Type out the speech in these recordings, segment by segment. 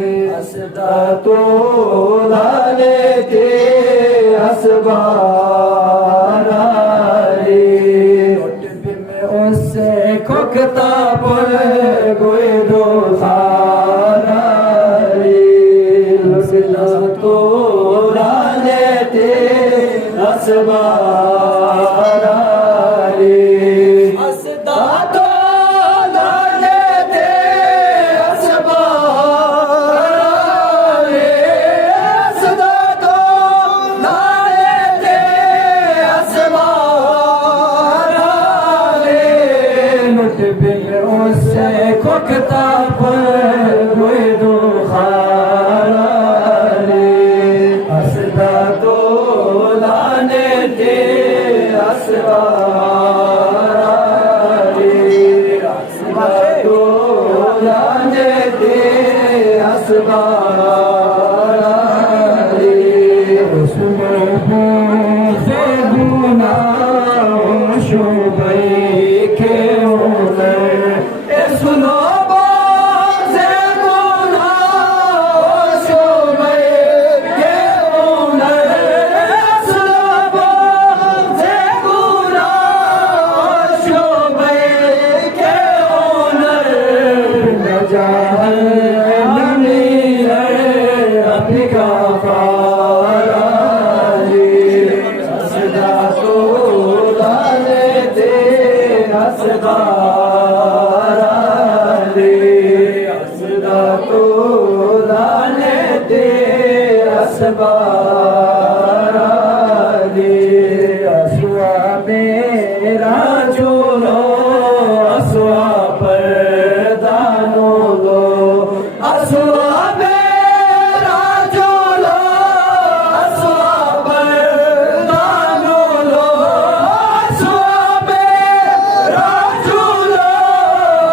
हसदा तो लाले के हसबारा रे में उससे खोखता पर गोए दो सारा रे हसदा तो लाले के हसबारा रे हसदा तो खोखता पर गोए दो खारा रे हसदा तो लाने दे हसबारा रे हसदा तो लाने दे हसबारा रे उसमें से गुना शोभे के सुनो से गुना शोभे के सुनो से गुना शोभे के न जानी अपनी का पारा हसदा तो लाने दे हसदा तो लाने दे हसबारा रे हसुआ मेरा झूलो हसुआ पर दानो लो हसुआ मेरा झूलो हसुआ पर दानो लो हसुआ मेरा झूलो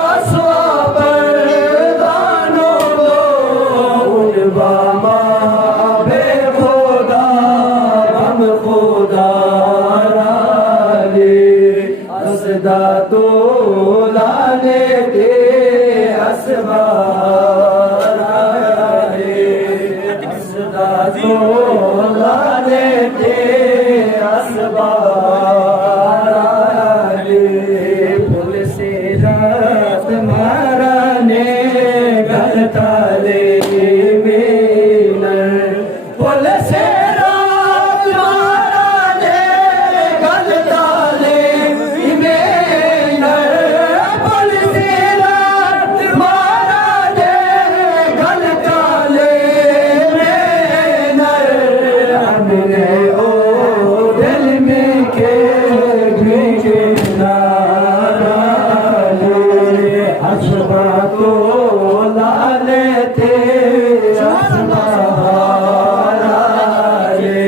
हसुआ पर बाबा बे खुदा हम खुदा रे हसदा तो लाने दे हसबारा रे हसदा तो लाने दे हसबारा रे फूल से रात मारा ने गलता ले तो लाले थे हसबारा रे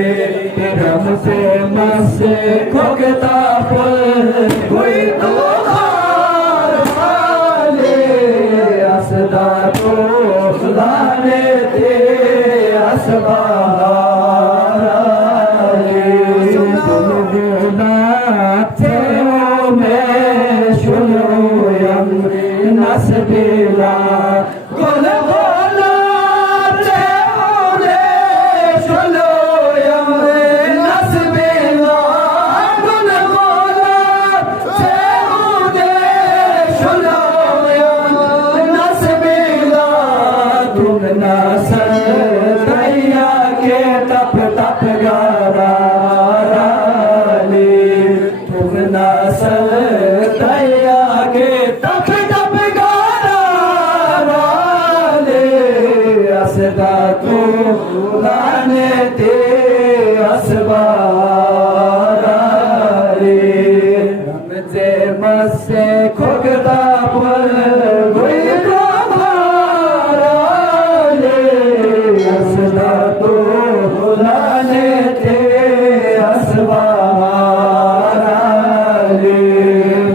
हमसे मसे खोखता पर कोई तो हारे हसदा तो लाले थे हसबारा रे तुम गुना थे मैं सुनो यम नसबीला गुल बोला रे ओले सुनो यम नसबीला गुल बोला रे ओले सुनो यम नसबीला तुम नसर दैया के तप तप गारा रे तुम नसर दैया के तप हसदा तो लाने दे हसबारा रे हमसे मसे खोखता पर कोई तो भारा रे हसदा तो लाने दे हसबारा रे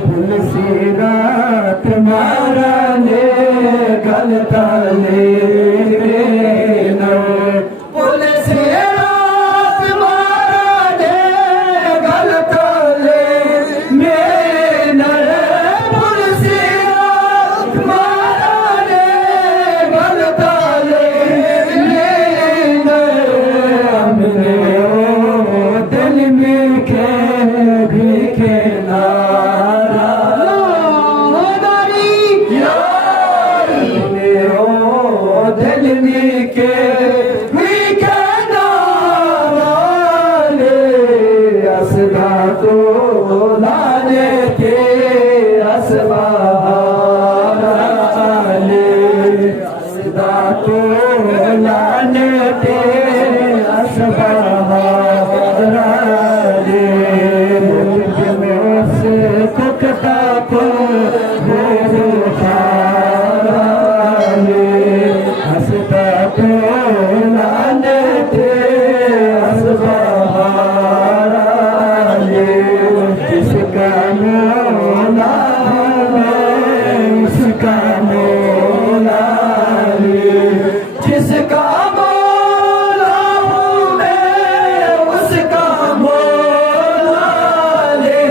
फूल सी रात मारा ने गलता ले पुलिस रात मारा दे के असदा तो लाने के असबाले असदा तो लाने के असबाले में उस कुकता को असदा तो लाने के असबाले जिसका मौला उसका मौला जिसका मौला हूँ मैं उसका मौला ले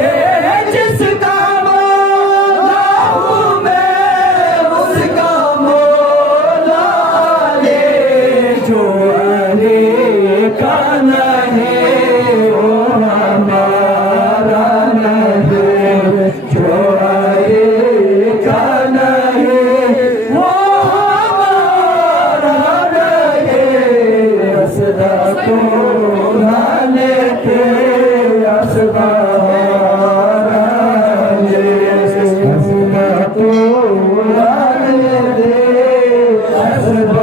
जिसका मौला हूँ मैं उसका मौला ले जो अली का नहीं वो हमारा नहीं जो अली का नहीं वो हमारा नहीं असदा तो लाने के असबाले असदा तो लाने के असबाले